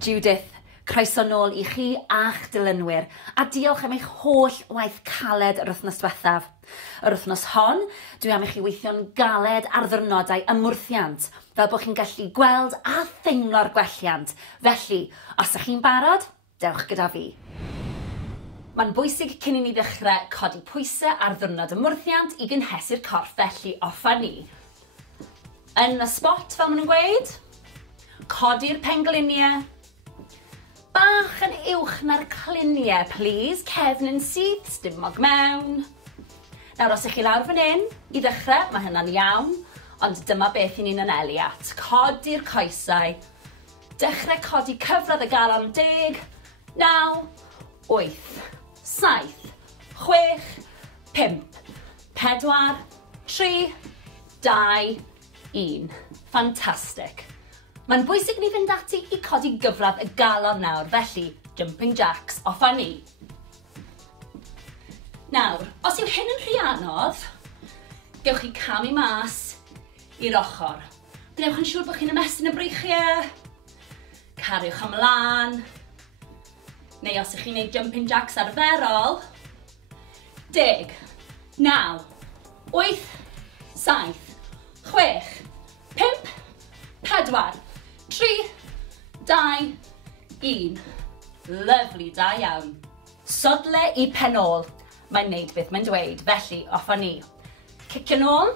Judith, croeso nôl I chi a'ch dilynwyr, a diolch am eich holl waith caled yr wythnos diwethaf. Yr wythnos hon, dwi am i chi weithio'n galed ar ddiwrnodau ymwrthiant, fel bod chi'n gallu gweld a theimlo'r gwelliant. Felly, os ydych chi'n barod, dewch gyda fi. Mae'n bwysig cyn I ni ddechrau codi pwysau ar ddiwrnod ymwrthiant I gynhesu'r corff, felly offa ni. Yn y spot, fel maen nhw'n gweud, codi'r pengliniau, bach yn uwch na'r cliniau, please. Cefn yn syth, stumog mewn. Nawr, os ych chi lawr fan hyn, I ddechrau, mae hynna'n iawn, ond dyma beth I ni'n anelu at. Codi'r coesau. Dechrau codi cyfradd y galon 10, 9, 8, 7, 6, 5, 4, 3, 2, 1. Fantastic. Mae'n bwysig ni fynd ati I codi gyfradd y galon nawr, felly jumping jacks offa ni. Nawr, os yw hyn yn rhy anodd, gewch chi camu mas i'r ochr. Gwnewch yn siŵr bod chi'n ymestyn y breichiau, cariwch ymlaen, neu os ych chi'n gwneud jumping jacks arferol, 10, 9, 8, 7, 6, 5, 4, 3, 2, 1. Lyfli, da iawn. Sodle I penol. Mae'n wneud beth mae'n dweud, felly offa ni. Cicio nôl.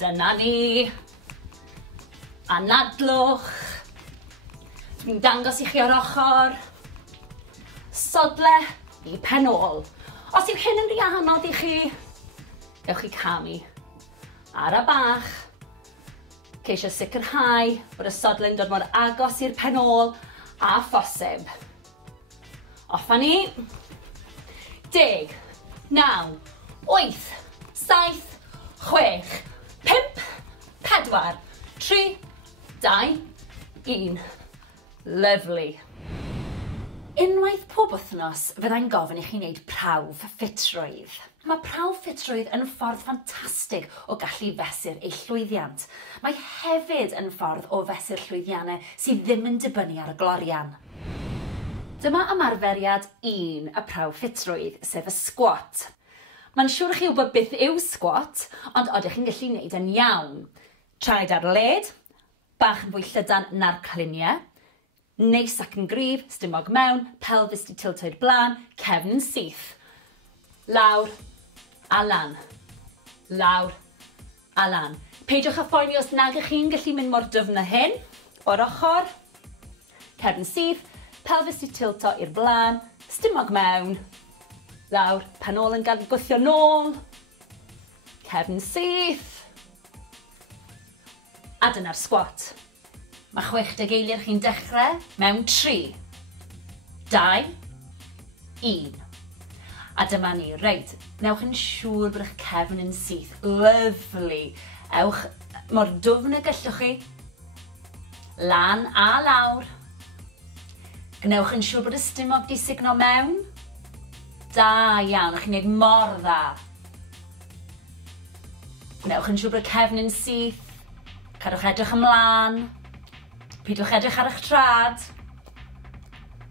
Dyna ni. Anadlwch. Dwi'n dangos I chi o'r ochr. Sodle I penol. Os yw hyn yn rhy anodd I chi, gewch chi camu. Ar y bach. Ceisio sicrhau bod y sodle'n dod mor agos i'r penol a phosib. Offa ni. 10, 9, 8, 7, 6, 5, 4, 3, 2, 1. Lyfli. Unwaith pob wythnos, fyddai'n gofyn I chi wneud prawf ffitrwydd. Mae prawf ffitrwydd yn ffordd ffantastig o gallu fesur eich llwyddiant. Mae hefyd yn ffordd o fesur llwyddiannau sydd ddim yn dibynnu ar y glorian. Dyma ymarferiad 1 y prawf ffitrwydd, sef y squat. Mae'n siŵr chi wybod beth yw squat, ond oeddech chi'n gallu wneud yn iawn. Traed ar led, bach yn fwy llydan na'r cliniau, neis ac yn gryf, stumog mewn, pelfis di tilto i'r blaen, cefn yn syth. Lawr, a lan. Lawr, a lan. Peidiwch â phoeni os nag ych chi'n gallu mynd mor dyfn â hyn. O'r ochr, cefn syth, pelfis di tilto i'r blaen, stumog mewn. Lawr, penol yn gael gwthio nôl. Cefn syth. A dyna'r squat. Mae 60 eiliad chi'n dechrau mewn 3, 2, 1. A dyma ni, reit, newch yn siŵr bod eich cefn yn syth. Lyfli. Ewch mor dwfn y gallwch chi. Lan a lawr. Gnewch yn siŵr bod y stumog di signo mewn. Da iawn, ych chi'n gwneud mor dda. Gnewch yn siŵr bod y cefn yn syth. Cadwch edrych ymlaen. Pidwch edrych ar eich trad.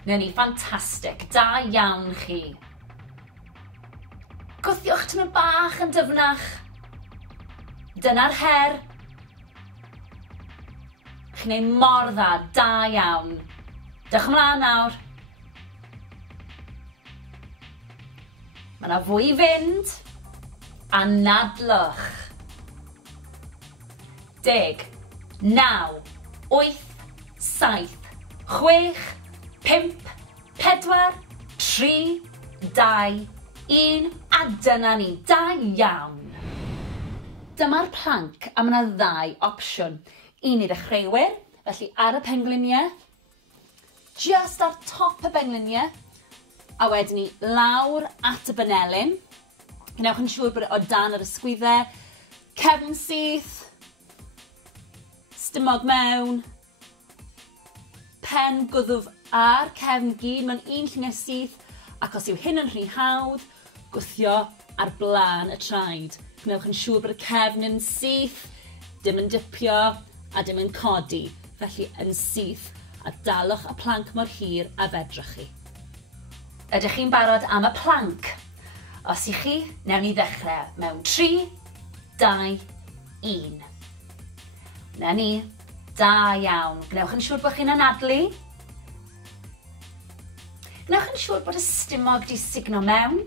Neu ni, ffantastig. Da iawn chi. Gwthiwch tymor bach yn dyfnach. Dyna'r her. Chi'n gwneud mor dda, da iawn. Dewch ymlaen nawr. Mae yna fwy I fynd. Anadlwch. 10, 9, 8, 7, 6, 5, 4, 3, 2, 1, a dyna ni, da iawn. Dyma'r planc a mae yna 2 opsiwn. Un I ddechreuwyr, felly ar y pengliniau, just ar top y pengliniau, a wedyn ni lawr at y banelyn. Gnewch yn siŵr bod o dan yr ysgwyddau, cefn syth, stumog mewn, pen gwddwf ar cefn gyd, mae'n un llinell syth, ac os yw hyn yn rhy hawdd, gwthio ar blaen y traed. Gnewch yn siŵr bod y cefn yn syth, dim yn dipio a dim yn codi. felly yn syth, a dalwch y planc mor hir a fedrwch chi. Ydych chi'n barod am y planc? Os i chi, newn ni ddechrau mewn 3, 2, 1. Na ni, da iawn. Gnewch yn siŵr bod chi'n anadlu. Gnewch yn siŵr bod y stumog di signo mewn.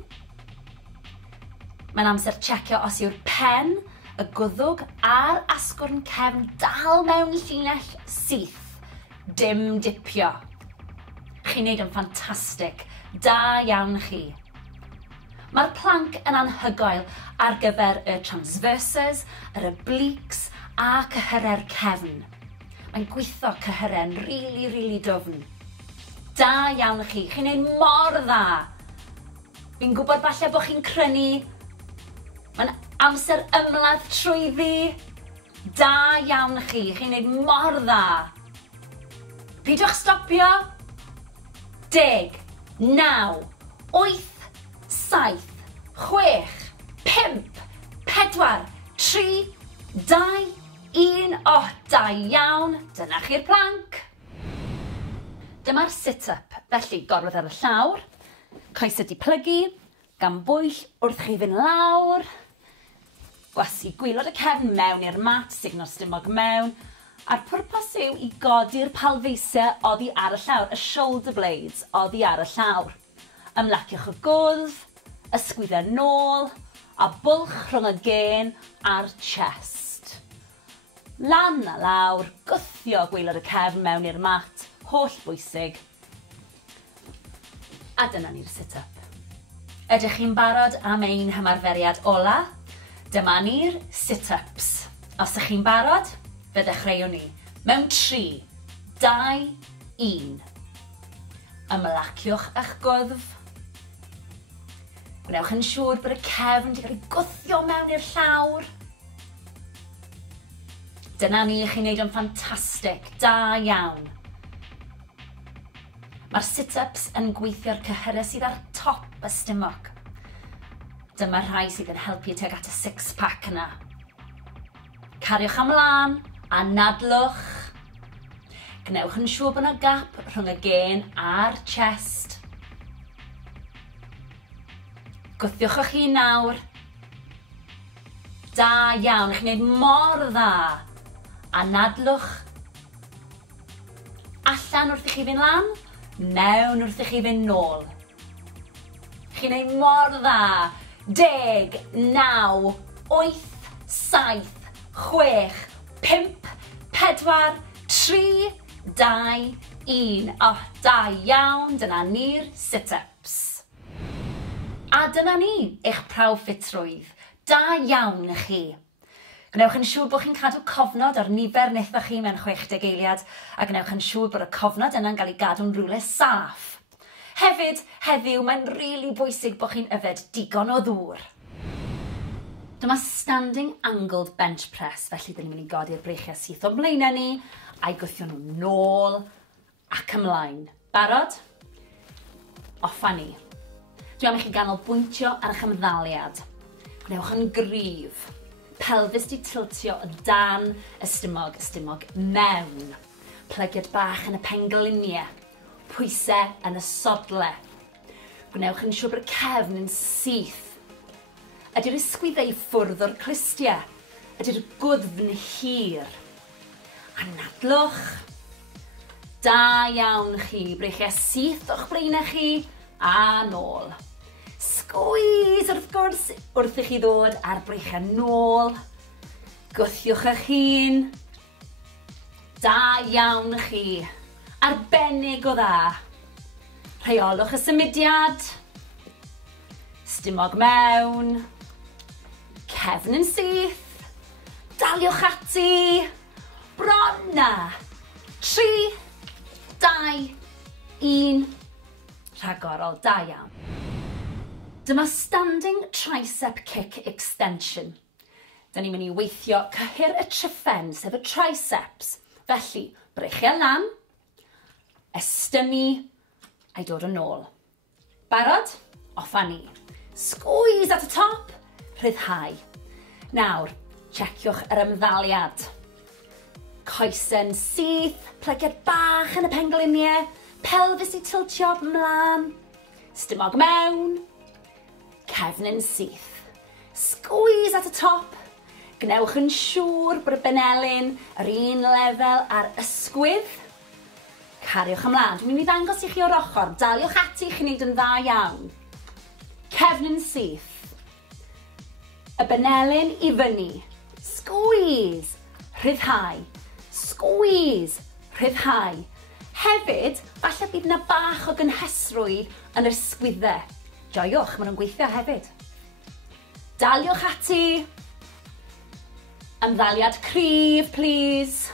Mae'n amser checio os yw'r pen, y gwddwg a'r asgwrn cefn dal mewn llinell syth. Dim dipio. Chi'n neud yn ffantastig. Da iawn chi. Mae'r planc yn anhygoel ar gyfer y transversors, yr obliques a cyhyrau'r cefn. Mae'n gweithio cyhyrau'n rili dwfn. Da iawn chi. Chi'n neud mor dda. Fi'n gwybod falle bod chi'n crynu. Mae'n amser ymladd trwyddi. Da iawn chi. Chi'n neud mor dda. Pidwch stopio. 10, 9, 8, 7, 6, 5, 4, 3, 2, 1. O, da iawn. Dyna chi'r planc. Dyma'r sit-up, felly gorwedd ar y llawr, coes ydi plygu, gan bwyll wrth chi fynd lawr, gwasu gwylod y cefn mewn i'r mat, signo'r stumog mewn, a'r pwrpas yw i godi'r palfeisau oddi ar y llawr, y shoulder blades oddi ar y llawr. Ymlaciwch y gwddf, ysgwyddau nôl, a bwlch rhwng y gen a'r chest. Lan a lawr, gwthio gwylod y cefn mewn i'r mat, holl bwysig. A dyna ni'r sit-up. Ydych chi'n barod am ein hymarferiad ola? Dyma ni'r sit-ups. Os ydych chi'n barod, fe ddechreuwn ni. Mewn 3, 2, 1. Ymlaciwch eich gwddf. Gwnewch yn siŵr bod y cefn wedi cael ei gwthio mewn i'r llawr. Dyna ni, chi'n neud yn ffantastig. Da iawn. Mae'r sit-ups yn gweithio'r cyhyrau sydd ar top y stumog. Dyma rhai sydd yn helpu tuag at y six-pack yna. Cariwch ymlaen a nadlwch. Gnewch yn siŵr bod yna gap rhwng y gen a'r chest. Gwthiwch eich hun nawr. Da iawn, chi'n gwneud mor dda. A nadlwch. Allan wrth i chi fynd lan. Mewn wrth i chi fynd nôl. Chi'n gwneud mor dda. 10, 9, 8, 7, 6, 5, 4, 3, 2, 1. O, da iawn, dyna ni'r sit-ups. A dyna ni, eich prawf ffitrwydd. Da iawn i chi. Gnewch yn siŵr bod chi'n cadw cofnod o'r nifer wnaethoch chi mewn 60 eiliad a gnewch yn siŵr bod y cofnod yna'n cael ei gadw'n rhywle saff. Hefyd, heddiw, mae'n rili bwysig bod chi'n yfed digon o ddŵr. Dyma standing angled bench press, felly dyn ni'n mynd i godi'r breichiau syth o blaenau ni a'i gwthio nhw nôl ac ymlaen. Barod? Offa ni. Dwi am i chi ganolbwyntio ar eich ymddaliad. Gnewch yn gryf. Pelfis di tiltio o dan y stumog mewn. Plygiad bach yn y pengliniau. Pwysau yn y sodle. Gwnewch yn siŵr bod y cefn yn syth. Ydy'r ysgwyddau ffwrdd o'r clustia? Ydy'r gwddfn hir? A nadlwch. Da iawn chi, breichiau syth o'ch blaenau chi a nôl. Sgwys wrth gwrs wrth i chi ddod ar breichiau nôl. Gwthiwch eich hun. Da iawn chi. Arbennig o dda. Rheolwch y symudiad. Stumog mewn. Cefn yn syth. Daliwch ati. Bron na. 3, 2, 1. Rhagorol, da iawn. Dyma standing tricep kick extension. Da ni'n mynd i weithio cyhyr y tryffen, sef y triceps. Felly, breichiau lan, estynnu, a'i dod yn ôl. Barod? Offa ni. Squeeze at y top, rhyddhau. Nawr, checiwch yr ymddaliad. Coesau'n syth, plygiad bach yn y pengliniau, pelfis i tiltio mlaen, stumog mewn, cefn yn syth. Squeeze at y top. Gnewch yn siŵr bod y benelyn yr un lefel ar ysgwydd. Cariwch ymlaen. Dwi'n mynd i ddangos i chi o'r ochr. Daliwch ati i chi wneud yn dda iawn. Cefn yn syth. Y benelyn i fyny. Squeeze. Rhyddhau. Squeeze. Rhyddhau. Hefyd, falle bydd na bach o gynhesrwydd yn yr sgwyddau. Joiwch, maen nhw'n gweithio hefyd. Daliwch ati. Ymddaliad cryf, please.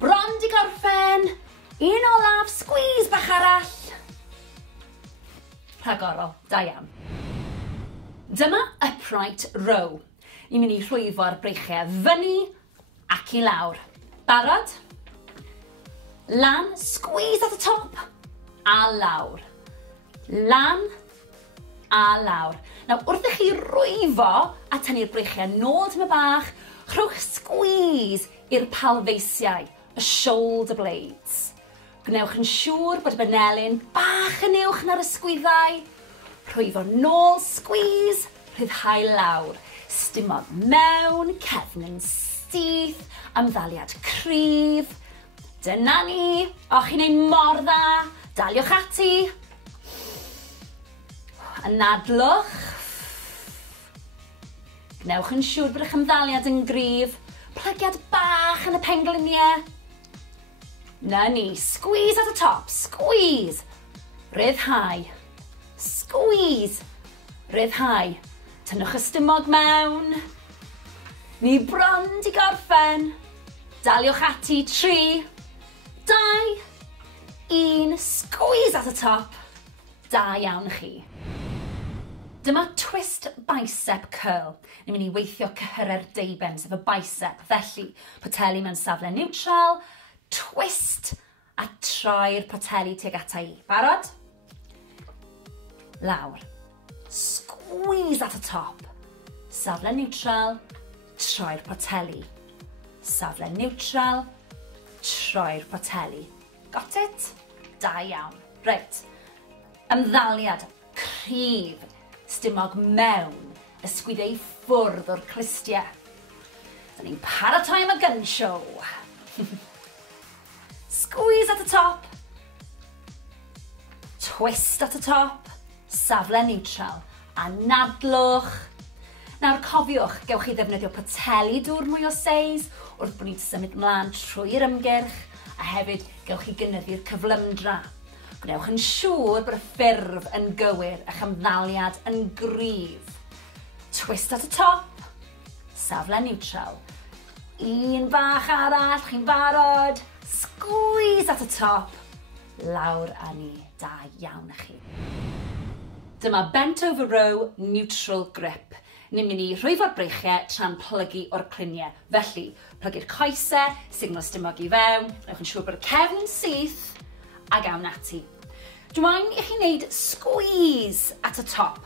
Bron di gorffen. Un olaf, squeeze bach arall. Rhagorol, da iawn. Dyma upright row. Ni'n mynd i rhwyfo'r breichiau fyny ac i lawr. Barod? Lan, squeeze at the top. A lawr. Lan a lawr. Nawr, wrth i chi rwyfo a tynnu'r breichiau nôl tyma bach, rhowch squeeze i'r palfeisiau, y shoulder blades. Gwnewch yn siŵr bod y benelyn bach yn uwch na'r ysgwyddau. Rhwyfo nôl, squeeze, rhyddhau lawr. Stumog mewn, cefn yn syth, ymddaliad cryf. Dyna ni. O, chi'n neud mor dda. Daliwch ati. Anadlwch. Gnewch yn siŵr bod eich ymddaliad yn gryf. Plygiad bach yn y pengliniau. Na ni. Squeeze at the top. Squeeze. Rhyddhau. Squeeze. Rhyddhau. Tynnwch y stumog mewn. Ni bron di gorffen. Daliwch ati. 3, 2, 1. Squeeze at the top. Da iawn chi. Dyma twist bicep curl. Ni'n mynd i weithio cyhyrer deiben, sef y bicep. Felly, poteli mewn safle neutral, twist, a troi'r poteli tuag ata i. Barod? Lawr. Squeeze at the top. Safle neutral, troi'r poteli. Safle neutral, troi'r poteli. Got it? Da iawn. Reit. Ymddaliad cryf. Stumog mewn, ysgwydau i ffwrdd o'r clistiau. Da ni'n paratoi am y gun show. Squeeze at the top. Twist at the top. Safle neutral. Anadlwch. Nawr cofiwch, gewch chi ddefnyddio poteli dŵr mwy o seis wrth bod ni'n symud mlaen trwy'r ymgyrch a hefyd gewch chi gynyddu'r cyflymdra. Gnewch yn siŵr bod y ffurf yn gywir a'ch ymddaliad yn gryf. Twist at the top. Safle neutral. Un bach arall, chi'n barod. Squeeze at the top. Lawr a ni. Da iawn â chi. Dyma bent over row neutral grip. Ni'n mynd i rhwyfo'r breichiau tra'n plygu o'r cliniau. Felly, plygu'r coesau, signal stumog i fewn. Gnewch yn siŵr bod y cefn yn syth a gawn ati. Dwi'n i chi wneud squeeze at y top.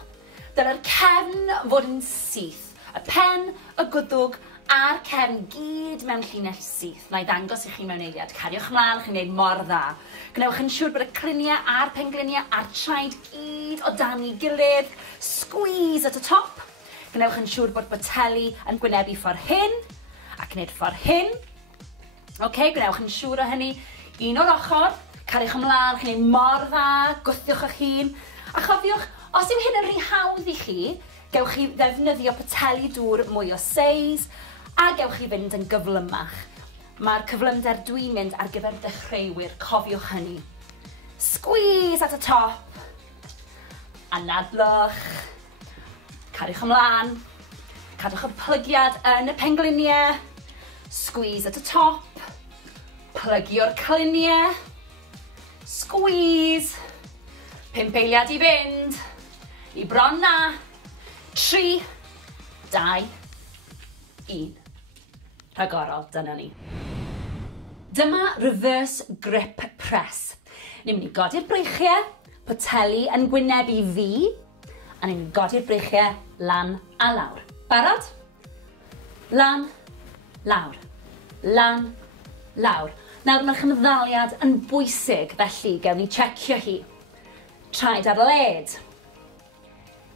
Dyna'r cefn fod yn syth. Y pen, y gwddwg a'r cefn gyd mewn llinell syth. Na i ddangos i chi mewn eiliad. Cariwch mlaen, chi'n wneud mor dda. Gnewch yn siŵr bod y cliniau a'r pengliniau a'r traed gyd o dan ei gilydd. Squeeze at y top. Gnewch yn siŵr bod boteli yn gwynebu ffordd hyn ac wneud ffordd hyn. Gnewch yn siŵr o hynny. Un o'r ochr. Cariwch ymlaen, chi'n ei mor dda, gwthiwch eich hun. A chofiwch, os yw hyn yn rhy hawdd i chi, gewch chi ddefnyddio poteli dŵr mwy o seis a gewch chi fynd yn gyflymach. Mae'r cyflymder dwi'n mynd ar gyfer dechreuwyr, cofiwch hynny. Squeeze at y top. Anadlwch. Cariwch ymlaen. Cadwch y plygiad yn y pengliniau. Squeeze at y top. Plygio'r cliniau. Squeeze. 5 eiliad i fynd. I bron na. 3, 2, 1. Rhagorol, dyna ni. Dyma reverse grip press. Ni'n mynd i godi'r breichiau, poteli yn gwynebu fi, a ni'n mynd i godi'r breichiau lan a lawr. Barod? Lan, lawr. Lan, lawr. Nawr mae'r chymddaliad yn bwysig, felly gewn ni checio hi. Traed ar y led.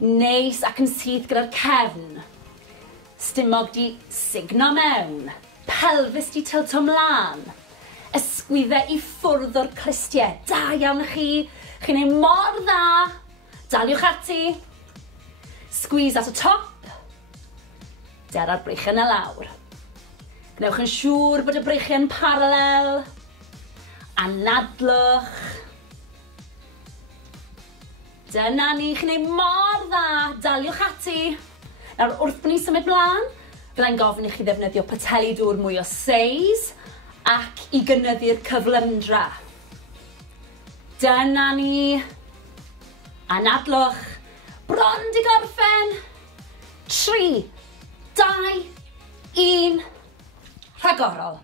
Neis ac yn syth gyda'r cefn. Stumog di signo mewn. Pelfis di tilto mlaen. Ysgwyddau i ffwrdd o'r clistiau. Da iawn chi. Chi'n ei mor dda. Daliwch ati. Squeeze at y top. Der ar breichiau y lawr. Gnewch yn siŵr bod y breichiau'n paralel. Anadlwch. Dyna ni, chi'n ei mor dda. Daliwch ati. Nawr, wrth bod ni'n symud mlaen, fyddai'n gofyn i chi ddefnyddio pateli dŵr mwy o seis ac i gynyddu'r cyflymdra. Dyna ni. Anadlwch. Bron di gorffen. 3, 2, 1. Rhagorol.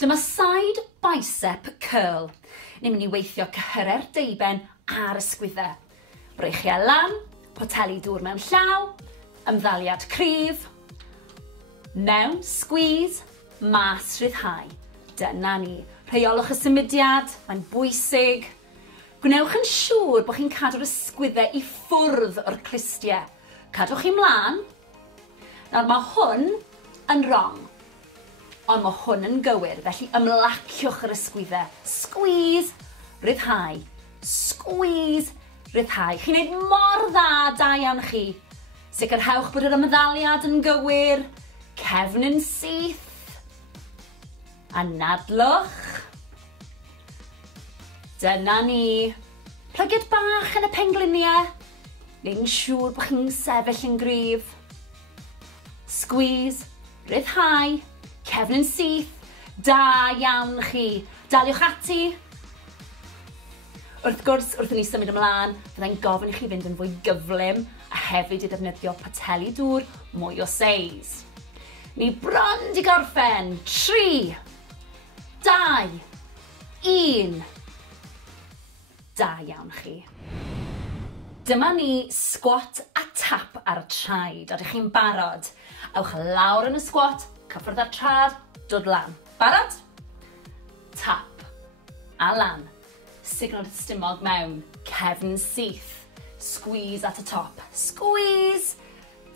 Dyma side bicep curl. Ni'n mynd i weithio cyhyrer deiben ar ysgwyddau. Breichiau lan, poteli dŵr mewn llaw, ymddaliad cryf, mewn, squeeze, mas rhyddhau. Dyna ni. Rheolwch y symudiad, mae'n bwysig. Gwnewch yn siŵr bod chi'n cadw'r ysgwyddau i ffwrdd o'r clistiau. Cadwch chi mlaen. Nawr mae hwn yn wrong. Ond mae hwn yn gywir, felly ymlaciwch yr ysgwyddau. Squeeze, rhyddhau. Squeeze, rhyddhau. Chi'n neud mor dda, da iawn chi. Sicrhewch bod yr ymddaliad yn gywir. Cefn yn syth. Anadlwch. Dyna ni. Plygiad bach yn y pengliniau. Neu'n siŵr bod chi'n sefyll yn gryf. Squeeze, rhyddhau. Cefn yn syth, da iawn chi. Daliwch ati. Wrth gwrs, wrth i ni symud ymlaen, byddai'n gofyn i chi fynd yn fwy gyflym a hefyd i ddefnyddio pateli dŵr mwy o seis. Ni bron di gorffen. 3, 2, 1. Da iawn chi. Dyma ni squat a tap ar y traed. Ydych chi'n barod? Ewch lawr yn y squat, cyffwrdd ar trad, dod lan. Barod? Tap. A lan. Signal stumog mewn. Cefn syth. Squeeze at y top. Squeeze.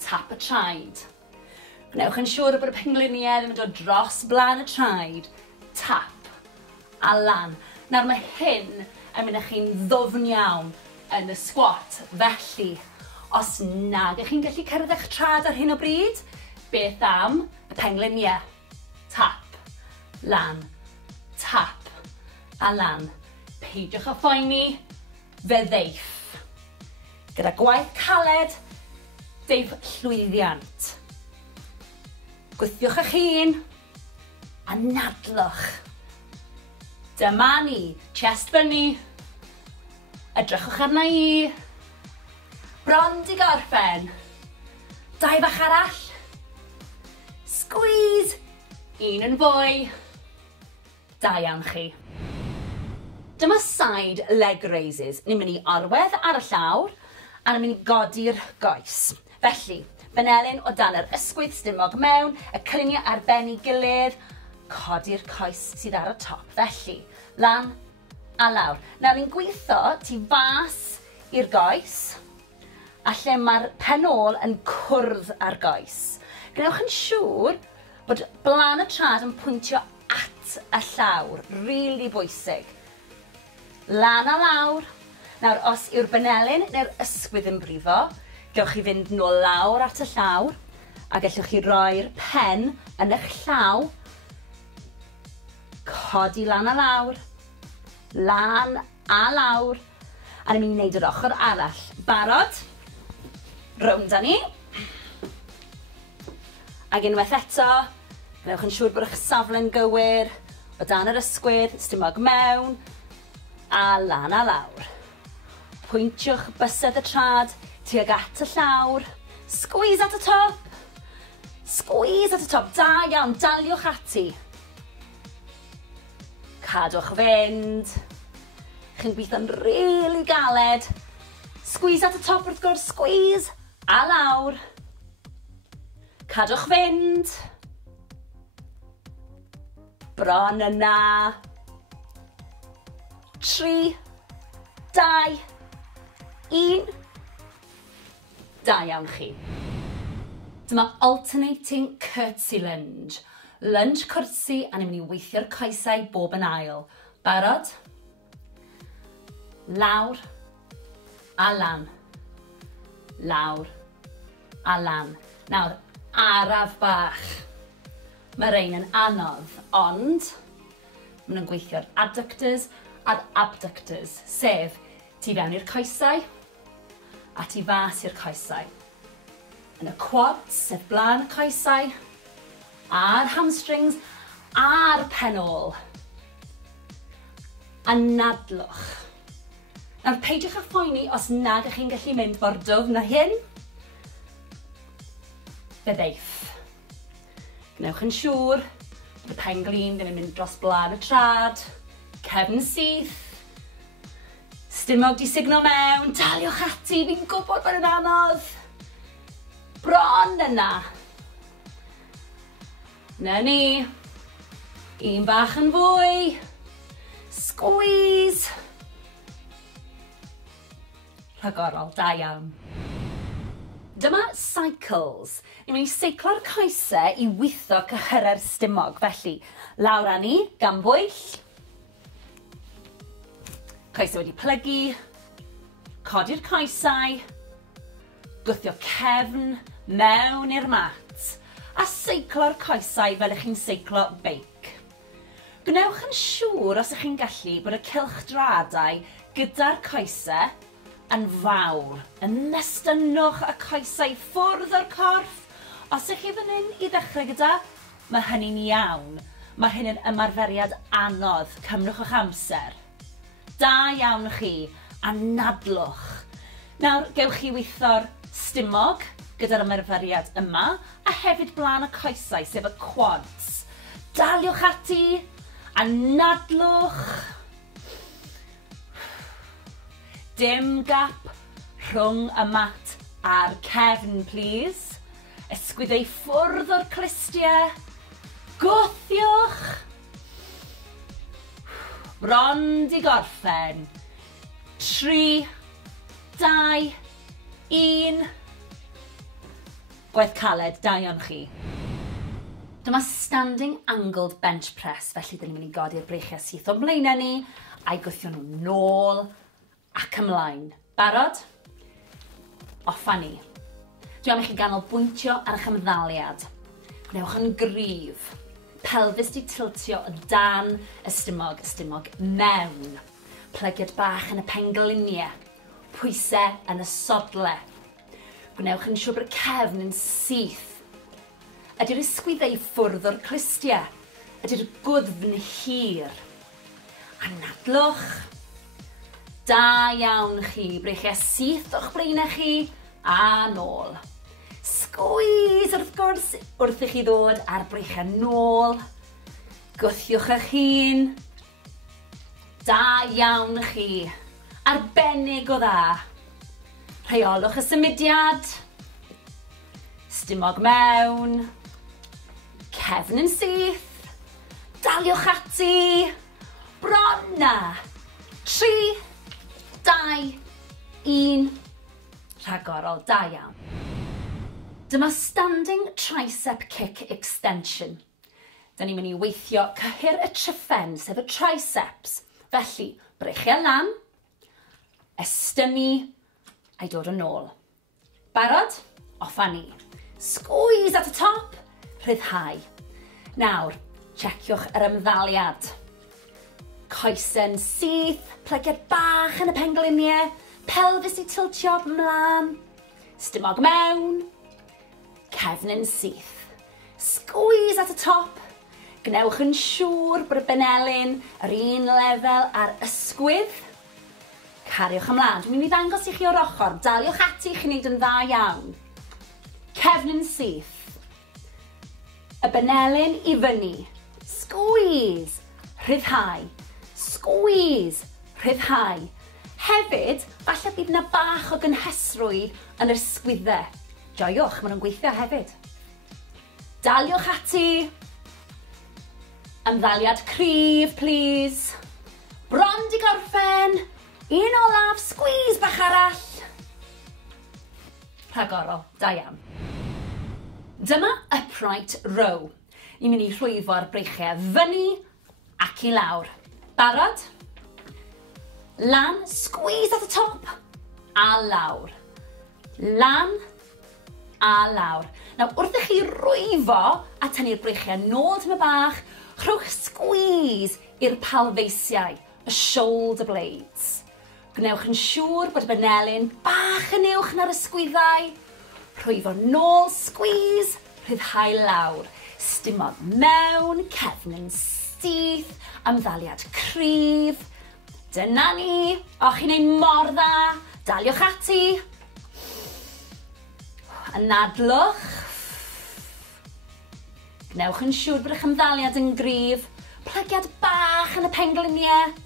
Tap y traed. Gnewch yn siŵr bod y pengliniau ddim yn dod dros blaen y traed. Tap. A lan. Nawr mae hyn yn mynd â chi'n ddwfn iawn yn y squat. Felly, os nag ych chi'n gallu cyrraedd eich trad ar hyn o bryd, beth am y pengliniau? Tap, lan, tap, a lan. Peidiwch â phoeni, fe ddeiff. Gyda gwaith caled, deiff llwyddiant. Gwthiwch eich hun, a nadlwch. Dyma ni, chest fyny. Edrychwch arna i. Bron di gorffen. 2 bach arall. Squeeze. 1 yn fwy. Da iawn chi. Dyma side leg raises. Ni'n mynd i orwedd ar y llawr a ni'n mynd i godi'r goes. Felly, benelyn o dan yr ysgwydd stumog mewn, y cluniau ar ben i gilydd, codi'r coes sydd ar y top. Felly, lan a lawr. Nawr ni'n gweithio tu fas i'r goes, a lle mae'r pen ôl yn cwrdd ar goes. Gnewch yn siŵr bod blaen y trad yn pwyntio at y llawr. Rili bwysig. Lan a lawr. Nawr, os yw'r benelyn neu'r ysgwydd yn brifo, gewch chi fynd nôl lawr at y llawr, a gallwch chi roi'r pen yn eich llaw, codi lan a lawr, lan a lawr, a ni'n mynd i wneud yr ochr arall. Barod? Rownd â ni. Ac unwaith eto, gnewch yn siŵr bod eich safle'n gywir, o dan yr ysgwydd, stumog mewn, a lan a lawr. Pwyntiwch bysedd y trad, tuag at y llawr, squeeze at y top, squeeze at y top, da iawn, daliwch ati. Cadwch fynd, chi'n gweithio'n rili galed, squeeze at y top wrth gwrs, squeeze, a lawr, cadwch fynd, Bron yna. 3, 2, 1. Da iawn chi. Dyma alternating curtsy lunge. Lunge cwrsi a ni'n mynd i weithio'r coesau bob yn ail. Barod? Lawr a lan. Lawr a lan. Nawr, araf bach. Mae rein yn anodd, ond maen nhw'n gweithio'r adductors a'r abductors, sef tu fewn i'r coesau a tu fas i'r coesau. Yn y quads, sef blaen y coesau, a'r hamstrings, a'r penol. A nadlwch. Nawr, peidiwch â phoeni os nag ych chi'n gallu mynd mor dwfn na hyn. Fyddwch. Gnewch yn siŵr bod y penglin ddim yn mynd dros blaen y trad. Cefn syth. Stumog di signo mewn. Daliwch ati, fi'n gwybod bod yn anodd. Bron yna. Na ni. Un bach yn fwy. Squeeze. Rhagorol, da iawn. Dyma cycles. Ni'n mynd i seiclo'r coesau i weithio cyhyrau'r stumog. Felly, lawr â ni, gan bwyll. Coesau wedi plygu. Codi'r coesau. Gwthio cefn mewn i'r mat. A seiclo'r coesau fel ych chi'n seiclo beic. Gwnewch yn siŵr os ych chi'n gallu bod y cylchdradau gyda'r coesau yn fawr. Ymestynwch y coesau ffwrdd o'r corff. Os ych chi fan hyn i ddechrau gyda, mae hynny'n iawn. Mae hyn yn ymarferiad anodd. Cymrwch eich amser. Da iawn chi, a nadlwch. Nawr, gewch chi weithio'r stumog gyda'r ymarferiad yma, a hefyd blaen y coesau, sef y quads. Daliwch ati, a nadlwch. Dim gap rhwng y mat a'r cefn, please. Ysgwyddau ffwrdd o'r clistiau. Gwthiwch. Bron di gorffen. 3, 2, 1. Gwaith caled, da iawn chi. Dyma standing angled bench press, felly dyn ni'n mynd i godi'r breichiau syth o blaenau ni, a'i gwthio nhw nôl ac ymlaen. Barod? Offa ni. Dwi am i chi ganolbwyntio ar eich ymddaliad. Gwnewch yn gryf. Pelfis di tiltio o dan y stumog mewn. Plygiad bach yn y pengluniau. Pwysau yn y sodle. Gwnewch yn siŵr bod y cefn yn syth. Ydy'r ysgwyddau ffwrdd o'r clistiau. Ydy'r gwddfn hir. A nadlwch. Da iawn chi, breichiau syth o'ch blaenau chi, a nôl. Squeeze wrth gwrs wrth i chi ddod ar breichiau nôl. Gwthiwch eich hun. Da iawn chi, arbennig o dda. Rheolwch y symudiad. Stumog mewn. Cefn yn syth. Daliwch ati. Bron na. 3, 2, 1. Rhagorol, da iawn. Dyma standing tricep kick extension. Da ni'n mynd i weithio cyhyr y tryffen, sef y triceps. Felly, breichiau lan, estynnu, a'i dod yn ôl. Barod? Offa ni. Squeeze at y top, rhyddhau. Nawr, checiwch yr ymddaliad. Coesen syth, plygiad bach yn y pengluniau, pelfis i tiltio mlaen, stumog mewn, cefn yn syth. Squeeze at y top. Gnewch yn siŵr bod y benelyn yr un lefel ar ysgwydd. Cariwch ymlaen. Dwi'n mynd i ddangos i chi o'r ochr. Daliwch ati chi'n neud yn dda iawn. Cefn yn syth. Y benelyn i fyny. Squeeze. Rhyddhau. Squeeze. Rhyddhau. Hefyd, falle bydd yna bach o gynhesrwydd yn yr ysgwyddau. Joiwch, maen nhw'n gweithio hefyd. Daliwch ati. Ymddaliad cryf, please. Bron di gorffen. Un olaf, squeeze bach arall. Rhagorol, da iawn. Dyma upright row. Ni'n mynd i rhwyfo'r breichiau fyny ac i lawr. Barod? Lan, squeeze at the top. A lawr. Lan a lawr. Nawr, wrth i chi rwyfo a tynnu'r breichiau nôl tyma bach, rhowch squeeze i'r palfeisiau, y shoulder blades. Gwnewch yn siŵr bod y banelyn bach yn uwch na'r ysgwyddau. Rhwyfo nôl, squeeze, rhyddhau lawr. Stumog mewn, cefn yn syth, ymddaliad cryf. Dyna ni. O, chi'n ei mor dda. Daliwch ati. Anadlwch. Gnewch yn siŵr bod eich ymddaliad yn gryf. Plygiad bach yn y pengliniau.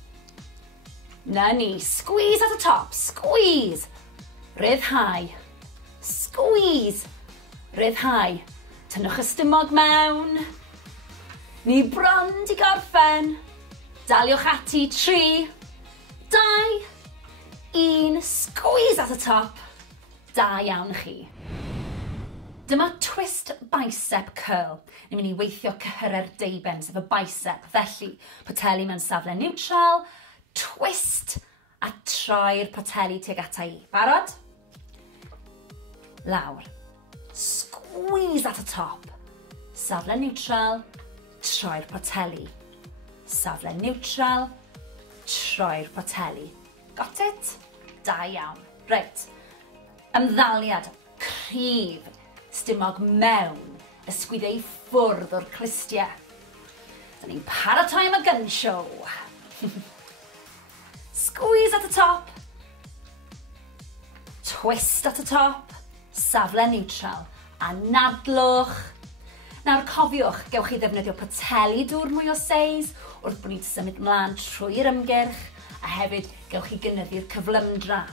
Na ni. Squeeze at the top. Squeeze. Ryddhau. Squeeze. Ryddhau. Tynnwch y stumog mewn. Ni bron di gorffen. Daliwch ati. 3, 2, 1. Squeeze at the top. Da iawn chi. Dyma twist bicep curl. Ni'n mynd i weithio cyhyrer deiben, sef y bicep. Felly, poteli mewn safle neutral, twist a troi'r poteli tuag ata i. Barod? Lawr. Squeeze at the top. Safle neutral, troi'r poteli. Safle neutral, troi'r poteli. Got it? Da iawn. Reit. Ymddaliad cryf. Stumog mewn, ysgwyddau ffwrdd o'r clistiau. Da ni'n paratoi am y gun show. Squeeze at the top. Twist at the top. Safle neutral. Anadlwch. Nawr cofiwch, gewch chi ddefnyddio poteli dŵr mwy o seis wrth bod ni'n symud mlaen trwy'r ymgyrch a hefyd gewch chi gynyddu'r cyflymdra.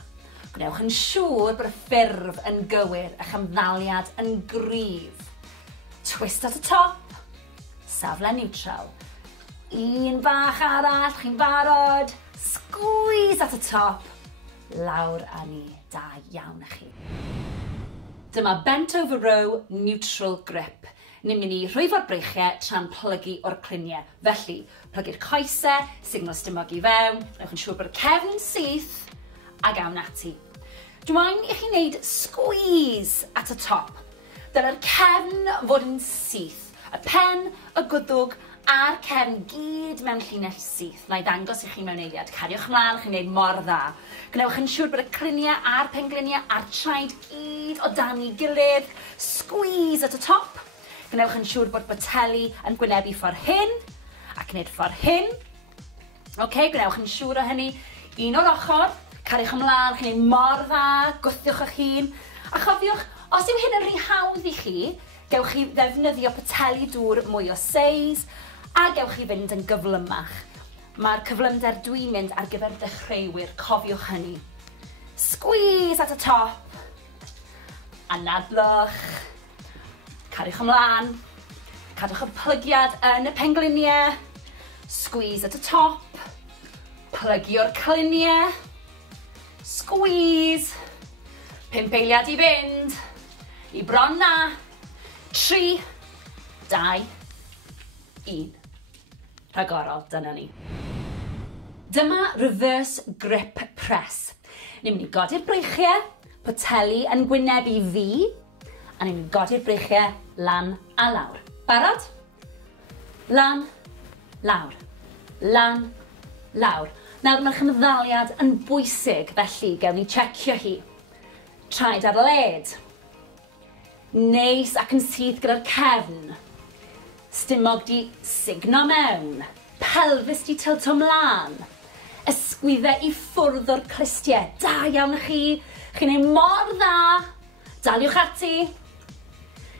Gwnewch yn siŵr bod y ffurf yn gywir, eich ymddaliad yn gryf. Twist at the top. Safle neutral. Un bach arall, chi'n barod. Squeeze at the top. Lawr a ni. Da iawn chi. Dyma bent over row neutral grip. Ni'n mynd i rhwyfo'r breichiau tra'n plygu o'r cluniau. Felly, plygu'r coesau, signal stumog i fewn. Gwnewch yn siŵr bod y cefn yn syth. A gawn ati. Dwi'n i chi wneud squeeze at y top. Dyna'r cefn fod yn syth. Y pen, y gwddwg a'r cefn gyd mewn llinell syth. Na i ddangos i chi mewn eiliad. Cariwch mlaen, chi'n gwneud mor dda. Gnewch yn siŵr bod y cluniau a'r pengliniau a'r traed gyd o dan i gilydd. Squeeze at y top. Gnewch yn siŵr bod boteli yn gwynebu ffordd hyn ac wneud ffordd hyn. Gnewch yn siŵr o hynny. Un o'r ochr. Cariwch ymlaen, chi'n ei mor dda, gwthiwch eich hun. A chofiwch, os yw hyn yn rhy hawdd i chi, gewch chi ddefnyddio poteli dŵr mwy o seis a gewch chi fynd yn gyflymach. Mae'r cyflymder dwi'n mynd ar gyfer dechreuwyr, cofiwch hynny. Squeeze at y top. Anadlwch. Cariwch ymlaen. Cadwch y plygiad yn y pengliniau. Squeeze at y top. Plygio'r cluniau. Squeeze. 5 eiliad i fynd. I bron na. 3, 2, 1. Rhagorol, dyna ni. Dyma reverse grip press. Ni'n mynd i godi'r breichiau, poteli yn gwynebu fi, a ni'n mynd i godi'r breichiau lan a lawr. Barod? Lan, lawr. Lan, lawr. Nawr mae'ch ymddaliad yn bwysig, felly gewn ni checio hi. Traed ar led. Neis ac yn syth gyda'r cefn. Stumog di signo mewn. Pelfis di tilto mlaen. Ysgwyddau i ffwrdd o'r clistiau. Da iawn chi. Chi'n ei mor dda. Daliwch ati.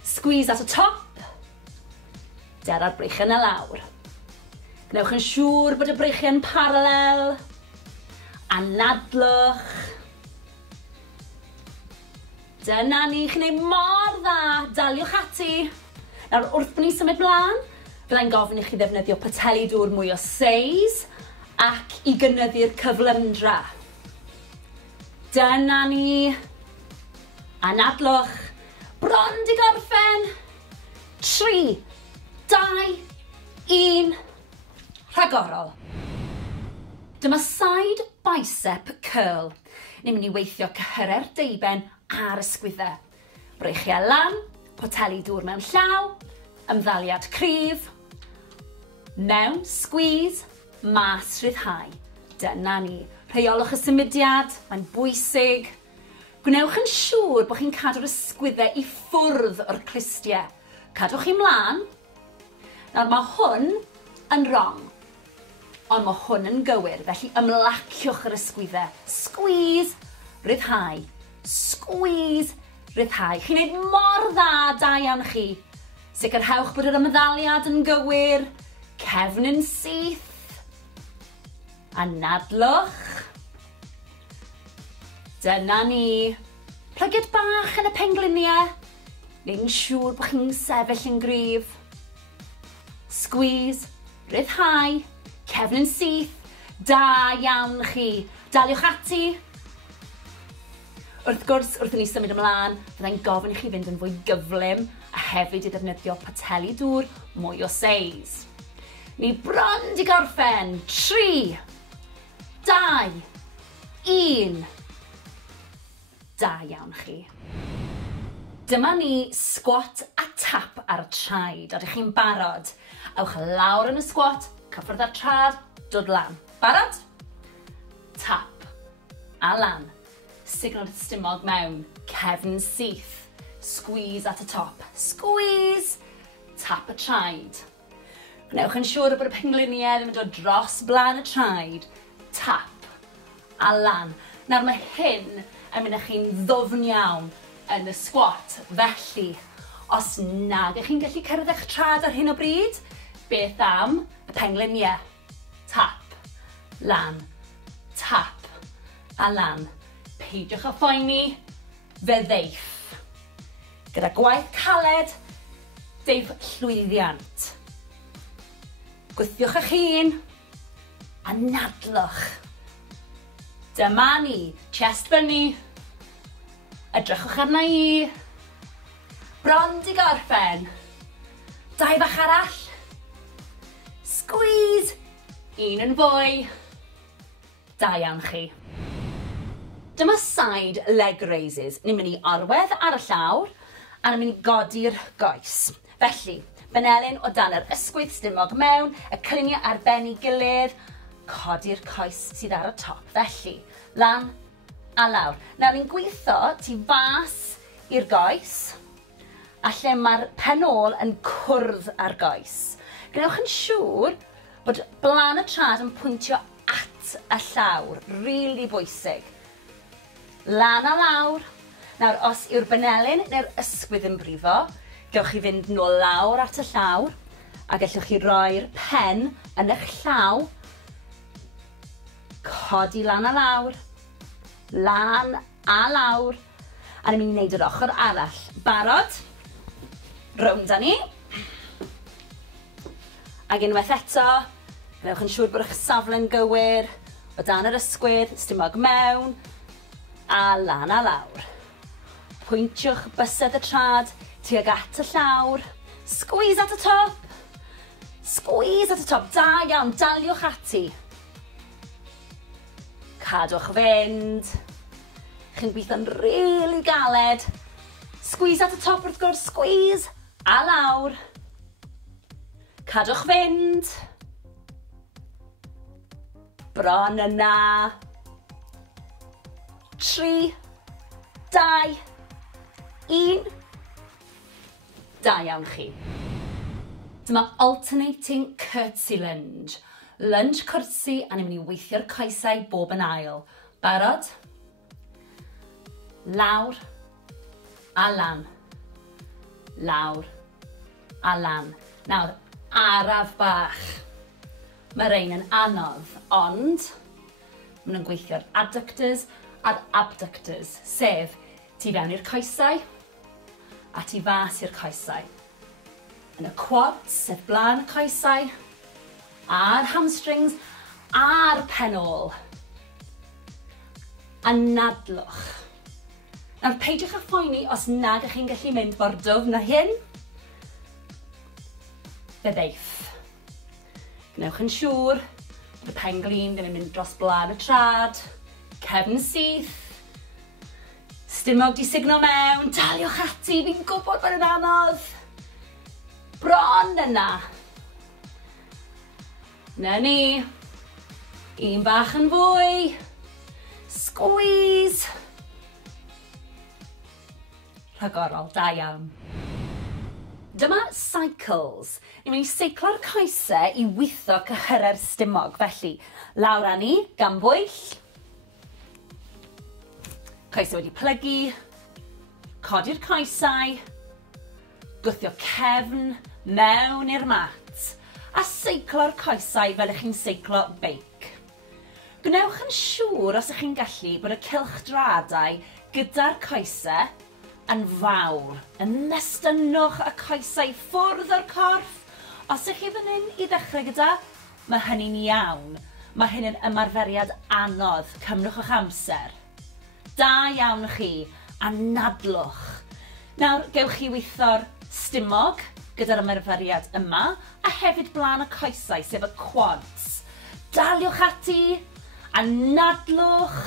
Squeeze at y top. Dera'r breichiau na lawr. Gnewch yn siŵr bod y breichiau yn paralel. Anadlwch. Dyna ni, chi'n ei mor dda. Daliwch ati. Nawr, wrth bod ni'n symud mlaen, Byddai'n gofyn i chi ddefnyddio pateli dŵr mwy o seis ac i gynyddu'r cyflymdra. Dyna ni. Anadlwch. Bron 'di gorffen. 3, 2, 1. Rhagorol. Dyma side bicep curl. Ni'n mynd i weithio cyhyrer deiben ar ysgwyddau. Breichiau lan, poteli dŵr mewn llaw, ymddaliad cryf, mewn, squeeze, mas rhyddhau. Dyna ni. Rheolwch y symudiad, mae'n bwysig. Gwnewch yn siŵr bod chi'n cadw'r ysgwyddau i ffwrdd o'r clustiau. Cadwch chi mlaen. Nawr mae hwn yn wrong, ond mae hwn yn gywir, felly ymlaciwch yr ysgwyddau. Squeeze, rhyddhau. Squeeze, rhyddhau. Chi'n neud mor da iawn chi. Sicrhewch bod yr ymddaliad yn gywir. Cefn yn syth. Anadlwch. Dyna ni. Plygiad bach yn y pengliniau. Neu'n siŵr bod chi'n sefyll yn gryf. Squeeze, rhyddhau, cefn yn syth. Da iawn chi. Daliwch ati. Wrth gwrs, wrth i ni symud ymlaen, byddai'n gofyn i chi fynd yn fwy gyflym a hefyd i ddefnyddio pateli dŵr mwy o seis. Ni bron 'di gorffen. 3, 2, 1. Da iawn chi. Dyma ni squat a tap ar y traed. Ydych chi'n barod? Ewch lawr yn y squat, cyffwrdd ar trad, dod lan. Barod? Tap a lan. Signal stumog mewn. Cefn syth. Squeeze at y top. Squeeze. Tap y traed. Gwnewch yn siŵr bod y pengliniau ddim yn dod dros blaen y traed. Tap a lan. Nawr mae hyn yn mynd â chi'n ddwfn iawn yn y squat. Felly, os nag ych chi'n gallu cyrraedd eich trad ar hyn o bryd, beth am y pengliniau? Tap, lan, tap a lan. Peidiwch â phoeni, fyddwch. Gyda gwaith caled, deif llwyddiant. Gwthiwch eich hun, anadlwch. Dyma ni, chest fyny. Edrychwch arna i. Bron 'di gorffen. 2 bach arall. Squeeze. 1 yn fwy. Da iawn chi. Dyma side leg raises. Ni'n mynd i orwedd ar y llawr a ni'n mynd i godi'r goes. Felly, benelyn o dan yr ysgwydd stumog mewn, y cliniau ar ben ei gilydd, codi'r coes sydd ar y top. Felly, lan a lawr. Nawr ni'n gweithio tu fas i'r goes, a lle mae'r pen ôl yn cwrdd ar goes. Gwnewch yn siŵr bod blaen y trad yn pwyntio at y llawr. Rili bwysig. Lan a lawr. Nawr, os yw'r benelyn neu'r ysgwydd yn brifo, gewch chi fynd nôl lawr at y llawr, a gallwch chi roi'r pen yn eich llaw, codi lan a lawr, lan a lawr, a ni'n mynd i wneud yr ochr arall. Barod? Rownd â ni. Ac unwaith eto, gnewch yn siŵr bod eich safle'n gywir, o dan yr ysgwydd, stumog mewn, a lan a lawr. Pwyntiwch bysedd y trad tuag at y llawr. Squeeze at y top. Squeeze at y top. Da iawn, daliwch ati. Cadwch fynd. Chi'n gweithio'n rili galed. Squeeze at y top wrth gwrs. Squeeze a lawr. Cadwch fynd. Bron yna. 3, 2, 1. Da iawn chi. Dyma alternating curtsy lunge. Lunge curtsy a ni'n mynd i weithio'r coesau bob yn ail. Barod? Lawr a lan. Lawr a lan. Nawr, araf bach. Mae rein yn anodd, ond maen nhw'n gweithio'r adductors a'r abductors, sef tu fewn i'r coesau a tu fas i'r coesau. yn y quads, sef blaen y coesau, a'r hamstrings, a'r penol. Anadlwch. Nawr, peidiwch â phoeni os nag ych chi'n gallu mynd mor dwfn na hyn. Fyddwch. Gnewch yn siŵr bod y pen glin ddim yn mynd dros blaen y trad, cefn syth, stumog di signo mewn, daliwch ati, fi'n gwybod bod yn anodd. Bron yna. Na ni. Un bach yn fwy. Squeeze. Rhagorol, da iawn. Dyma cycles. Ni'n mynd i seiclo'r coesau i weithio cyhyrer stumog. Felly, lawr â ni, gan bwyll. Coesau wedi plygu. Codi'r coesau. Gwthio cefn mewn i'r mat. A seiclo'r coesau fel ych chi'n seiclo beic. Gwnewch yn siŵr os ych chi'n gallu bod y cylchdradau gyda'r coesau yn fawr. Ymestynwch y coesau ffwrdd o'r corff. Os ych chi fan hyn i ddechrau gyda, mae hynny'n iawn. Mae hyn yn ymarferiad anodd. Cymrwch eich amser. Da iawn chi. Anadlwch. Nawr, gewch chi weithio'r stumog gyda'r ymarferiad yma, a hefyd blaen y coesau, sef y quads. Daliwch ati. Anadlwch.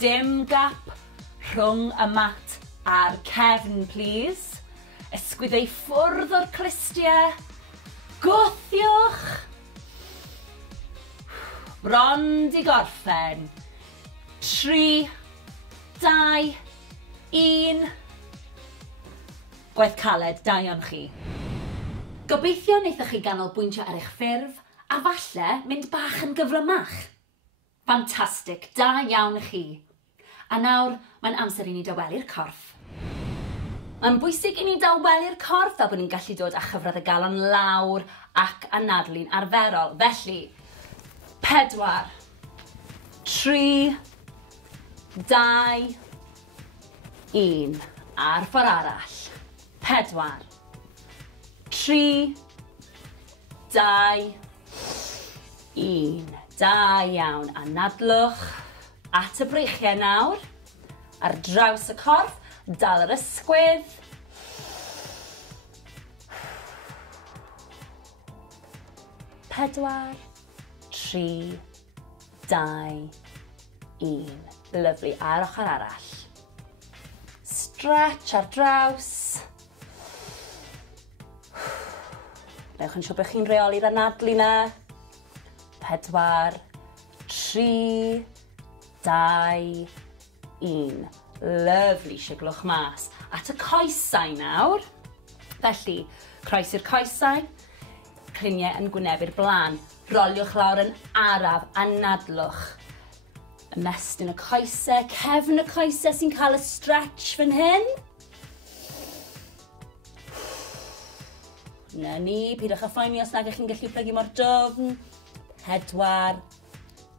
Dim gap rhwng y mat a'r cefn, please. Ysgwyddau ffwrdd o'r clistiau. Gwthiwch. Bron di gorffen. 3, 2, 1. Gwaith caled, da iawn chi. Gobeithio wnaethoch chi ganolbwyntio ar eich ffurf, a falle mynd bach yn gyflymach. Ffantastig, da iawn chi. A nawr, mae'n amser i ni dawelu'r corff. Mae'n bwysig i ni dawelu'r corff fel bod ni'n gallu dod â chyfradd y galon lawr ac anadlu'n arferol. Felly, 4, 3, 2, 1. Ar ffordd arall. 4, 3, 2, 1. Da iawn. Anadlwch at y breichiau nawr. Ar draws y corff. Dal yr ysgwydd. 4, 3, 2, 1. Lyfli. Ar ochr arall. Stretch ar draws. Newch yn siŵr bod chi'n reoli'r anadlu na. 4, 3, 2, 1. Lyfli, siglwch mas. At y coesau nawr. Felly, croes i'r coesau. Cliniau yn gwynebu'r blaen. Roliwch lawr yn araf, anadlwch. Ymestyn y coesau, cefn y coesau sy'n cael y stretch fan hyn. Na ni, pidwch â phoeni os nag ych chi'n gallu plygu mor dwfn. 4,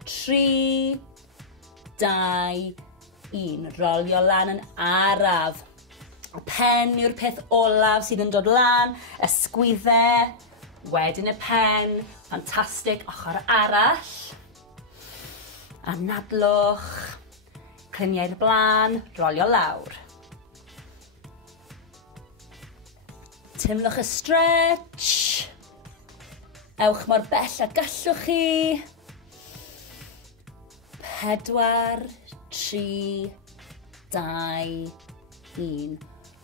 3, 2, 1. Rolio lan yn araf. Y pen yw'r peth olaf sydd yn dod lan. Ysgwyddau. Wedyn y pen. Ffantastig. Ochr arall. Anadlwch. Cliniau'r blaen. Rolio lawr. Timlwch y stretch. Ewch mor bell a gallwch chi. 4, 3, 2, 1.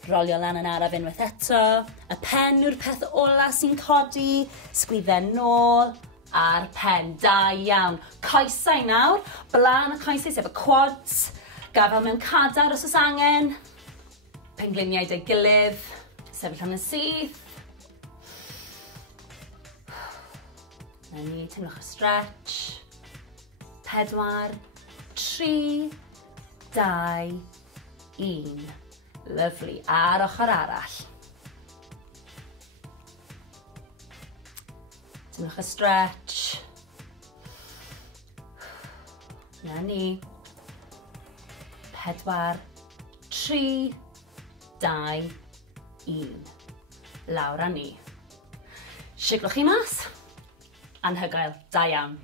Rolio lan yn araf unwaith eto. Y pen yw'r peth ola sy'n codi. Sgwyddau nôl a'r pen. Da iawn. Coesau nawr. Blaen y coesau sef y quads. Gafel mewn cadar os oes angen. Pengliniau dy gilydd. Sefyll am y syth. Na ni, timlwch y stretch. 4, 3, 2, 1. Lyfli. Ar ochr arall. Timlwch y stretch. Na ni. 4, 3, 2, 1. Lawr â ni. Siglwch chi mas. Anhygoel, da iawn.